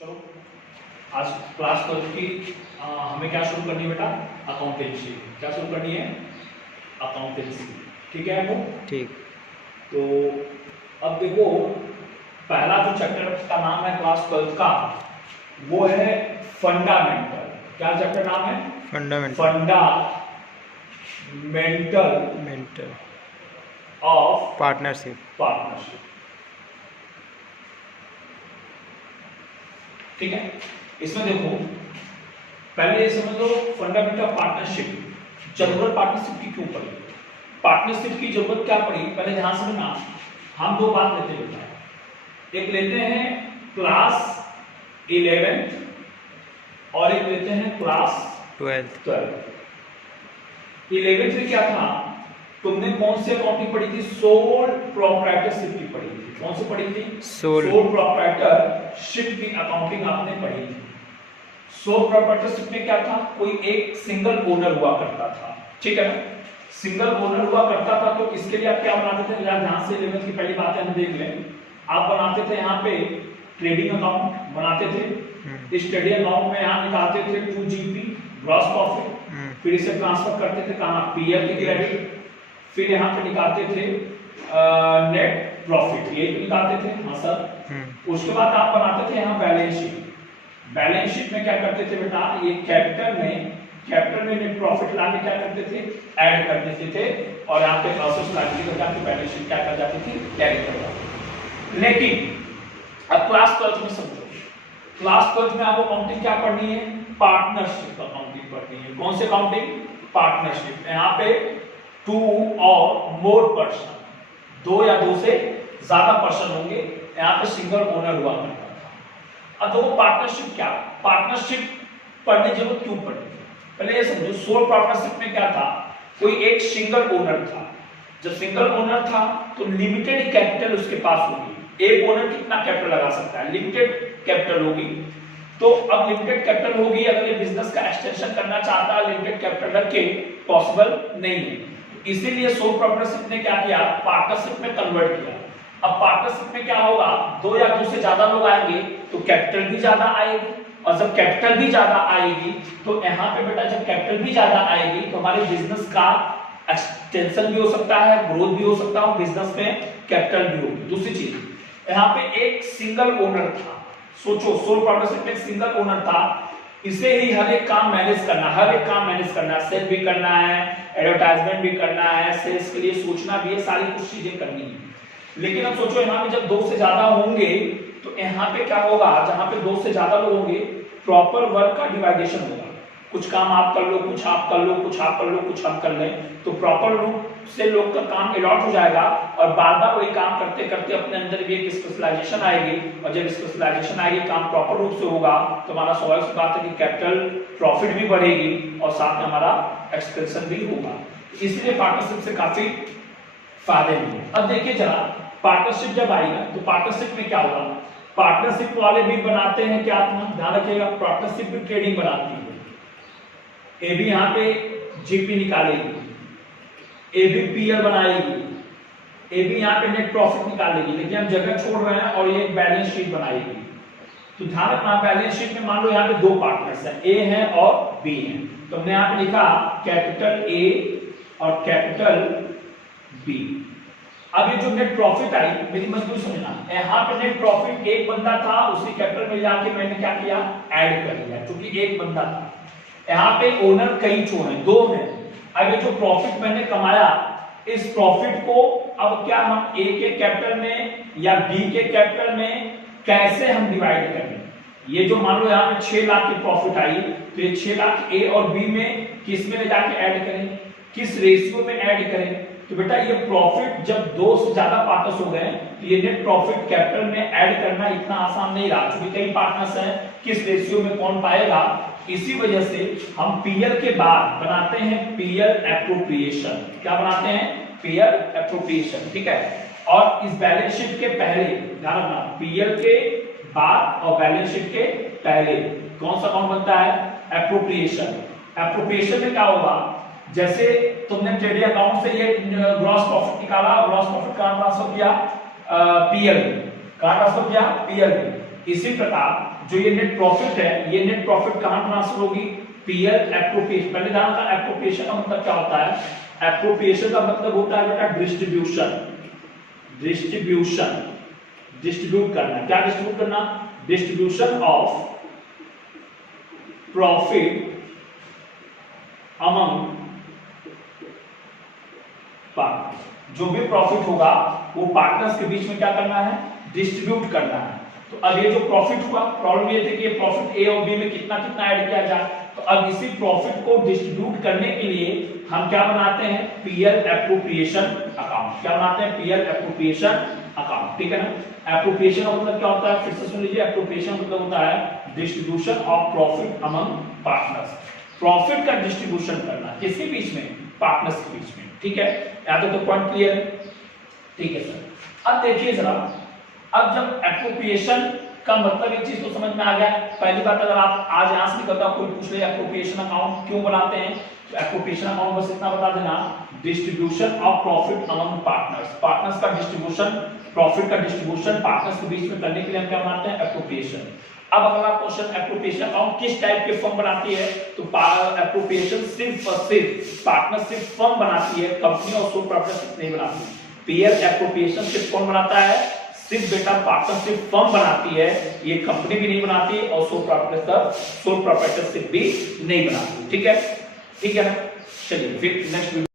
चलो आज क्लास 12 की हमें क्या शुरू करनी है बेटा? अकाउंटेंसी। क्या शुरू करनी है? अकाउंटेंसी। ठीक है आपको? ठीक। तो अब देखो, पहला जो चैप्टर का नाम है क्लास 12 का वो है फंडामेंटल। क्या चैप्टर नाम है? Fundamental mental of partnership. ठीक है, इसमें देखो पहले ये समझ लो फंडामेंटल ऑफ पार्टनरशिप। जरूरत पार्टनरशिप की क्यों पड़ी? पार्टनरशिप की जरूरत क्या पड़ी? पहले ध्यान समझना, हम दो बात लेते हैं। एक लेते हैं क्लास 11 और एक लेते हैं क्लास 12। 11 में क्या था? तुमने कौन सी अकाउंटिंग पढ़ी थी? सोल प्रोप्राइटरशिप की पढ़ी थी। कौन सी पढ़ी थी? सोल प्रोप्राइटरशिप की अकाउंटिंग आपने पढ़ी थी। सोल प्रोप्राइटरशिप में क्या था? कोई एक सिंगल ओनर हुआ करता था। ठीक है ना? सिंगल ओनर हुआ करता था तो इसके लिए आप क्या बनाते थे? ध्यान से 11 की पहली बात हम देख लें। आप बनाते थे यहाँ पे ट्रेडिंग अकाउंट बनाते थे। इस ट्रेडिंग अकाउंट में यहाँ निकालते थे 2GP ग्रॉस प्रॉफिट, फिर इसे ट्रांसफर करते थे कहाँ? पीएल की क्रेडिट, फिर यहाँ पे निकालते थे नेट प्रॉफिट, ये निकालते थे। हाँ सर। उसके बाद आप बनाते थे यहाँ बैलेंस शीट। बैलेंस शीट में क्या करते थे बेटा? ये कैपिटल में नेट प्रॉफिट लाके क्या करते थे? ऐड कर देते थे और यहाँ पे प्रोसेस लाके करके बैलेंस शीट क्या कर जाती थी? टैली कर जाती थी। लेकिन अब क्लास 12 में समझो, क्लास 12 में आपको अकाउंटिंग क्या पढ़नी है? पार्टनरशिप अकाउंटिंग पढ़नी है। कौन सी अकाउंटिंग? पार्टनरशिप। यहाँ पे 2 और मोर पर्सन, 2 या 2 से ज्यादा पर्सन होंगे। यहाँ पे सिंगल ओनर हुआ करता था। अब देखो पार्टनरशिप क्या? पार्टनरशिप पढ़ने की जरूरत क्यों पड़ी? पहले ये समझो, सोल पार्टनरशिप में क्या था? कोई एक सिंगल ओनर था। जब सिंगल ओनर था तो लिमिटेड कैपिटल उसके पास होगी। एक ओनर कितना कैपिटल लगा सकता है? लिमिटेड कैपिटल होगी। तो अब लिमिटेड कैपिटल होगी, अगर ये बिजनेस का एक्सटेंशन करना चाहता है लिमिटेड कैपिटल रख के, पॉसिबल नहीं है। इसीलिए सोल प्रोप्राइटरशिप ने क्या किया? पार्टनरशिप में कन्वर्ट किया। अब पार्टनरशिप में क्या होगा? 2 या 2 से ज्यादा लोग आएंगे तो कैपिटल भी ज्यादा आएगी, और जब कैपिटल भी ज्यादा आएगी तो यहाँ पे बेटा जब कैपिटल भी ज्यादा आएगी तो हमारे बिजनेस का एक्सटेंशन भी हो सकता है, ग्रोथ भी हो सकता है, बिजनेस में कैपिटल भी होगी। दूसरी चीज, यहाँ पे एक सिंगल ओनर था। सोचो, सोल पार्टनरशिप में एक सिंगल ओनर था, इसे ही हर एक काम मैनेज करना, सेल भी करना है, एडवर्टाइजमेंट भी करना है, सेल्स के लिए सोचना भी है, सारी कुछ चीजें करनी है। लेकिन अब सोचो यहाँ पे जब 2 से ज्यादा होंगे तो यहाँ पे क्या होगा? जहां पे 2 से ज्यादा लोग होंगे, प्रॉपर वर्क का डिवाइडेशन होगा। कुछ काम आप कर लो, कुछ आप कर लो, कुछ आप कर लो, कुछ हम कर लें, तो प्रॉपर रूप से लोग का काम अलॉट हो जाएगा और बार बार वही काम करते करते अपने अंदर भी एक स्पेशलाइजेशन आएगी। और जब स्पेशलाइजेशन आएगी, काम प्रॉपर रूप से होगा तो हमारा स्वाभाविक सी बात है कि कैपिटल प्रॉफिट भी बढ़ेगी और साथ में हमारा एक्सपेंशन भी होगा। इसलिए पार्टनरशिप से काफी फायदे भी है। अब देखिए जरा, पार्टनरशिप जब आएगा तो पार्टनरशिप में क्या होगा? पार्टनरशिप वाले भी बनाते हैं क्या? ध्यान रखिएगा, पार्टनरशिप भी ट्रेडिंग बनाती है। ए भी यहाँ पे जीपी निकालेगी, ए भी पीएल बनाएगी, ए भी यहाँ पे नेट प्रॉफिट निकालेगी, लेकिन हम जगह छोड़ रहे हैं और ये एक बैलेंस शीट बनाएगी। तो ध्यान रखना, बैलेंस शीट में मान लो यहाँ पे 2 पार्टनर्स हैं, ए है और बी है। तो हमने यहाँ पे लिखा कैपिटल ए और कैपिटल बी। अब ये जो नेट प्रॉफिट आई, मेरी मजबूरी समझना, यहाँ पे नेट प्रॉफिट एक बंदा था, उसी कैपिटल में जाके मैंने क्या किया? ऐड कर लिया, क्योंकि एक बंदा था। यहाँ पे ओनर कई चो हैं, 2 हैं। अब ये जो प्रॉफिट मैंने कमाया, इस प्रॉफिट को अब क्या हम ए के कैपिटल में या बी के कैपिटल में कैसे हम डिवाइड करें? ये जो मान लो यहाँ पे 6 लाख की प्रॉफिट आई, तो ये 6 लाख ए और बी में किस में ले जाके ऐड करें? किस रेशियो में ऐड करें? तो बेटा ये प्रॉफिट जब 2 से ज्यादा पार्टनर्स हो गए तो ये नेट प्रॉफिट कैपिटल में ऐड करना इतना आसान नहीं रहा, क्योंकि कई पार्टनर्स हैं, किस रेशियो में कौन पाएगा। इसी वजह से हम पीएल के बाद बनाते हैं पीएल एप्रोप्रिएशन। क्या बनाते हैं? PL appropriation. ठीक है, और इस बैलेंस शीट के पहले ध्यान रखना, पीएल के बाद और बैलेंस शीट के पहले कौन सा अकाउंट बनता है? एप्रोप्रिएशन। एप्रोप्रिएशन में क्या होगा? जैसे तुमने ट्रेडिंग अकाउंट से ये ग्रॉस प्रॉफिट निकाला, ग्रॉस प्रॉफिट कहां ट्रांसफर किया? पीएल में। कहां ट्रांसफर किया? पीएल में। इसी प्रकार जो ये नेट प्रॉफिट है, ये नेट प्रॉफिट कहां ट्रांसफर होगी? PL appropriation. पहले ध्यान रखना एप्रोप्रिएशन का मतलब क्या होता है? एप्रोप्रिएशन का मतलब होता है बेटा डिस्ट्रीब्यूशन। डिस्ट्रीब्यूशन, डिस्ट्रीब्यूट करना। क्या डिस्ट्रीब्यूट करना? Distribution of profit among partners. जो भी प्रॉफिट होगा वो पार्टनर्स के बीच में क्या करना है? डिस्ट्रीब्यूट करना है। तो अब ये जो प्रॉफिट हुआ, प्रॉब्लम ये थी कि ये प्रॉफिट ए और बी में कितना कितना ऐड किया जाए। तो अब इसी प्रॉफिट को डिस्ट्रीब्यूट करने के लिए हम क्या बनाते हैं? PL appropriation account. क्या बनाते हैं? PL appropriation account. ठीक है ना? एप्रोप्रिएशन का मतलब क्या होता है? फिर से सुन लीजिए, एप्रोप्रिएशन मतलब होता है distribution of profit among partners. Profit का डिस्ट्रीब्यूशन करना किसके बीच में? पार्टनर्स के बीच में। ठीक है, या तो पॉइंट क्लियर है? ठीक है सर। अब देखिए जरा, अब जब एप्रोप्रिएशन का मतलब एक चीज तो समझ में आ गया। पहली बात, अगर आप आज यहां से निकलता कोई पूछ ले एप्रोप्रिएशन अकाउंट क्यों बनाते हैं, तो एप्रोप्रिएशन अकाउंट बस इतना बता देना, distribution of profit among partners. Partners का डिस्ट्रीब्यूशन, प्रॉफिट का डिस्ट्रीब्यूशन पार्टनर्स के बीच में करने के लिए हम क्या बनाते हैं? एप्रोप्रिएशन। अब अगला क्वेश्चन, एप्रोप्रिएशन अकाउंट किस टाइप के फर्म बनाती है? तो एप्रोप्रिएशन सिर्फ और सिर्फ पार्टनरशिप फर्म बनाती है, कंपनी और सोल प्रोप्राइटरशिप नहीं बनाती। पीएल एप्रोप्रिएशन सिर्फ कौन बनाता है? सिर्फ बेटा पार्टनरशिप फर्म बनाती है, ये कंपनी भी नहीं बनाती और सोल प्रोप्राइटरशिप भी नहीं बनाती। ठीक है, ठीक है ना? चलिए फिर नेक्स्ट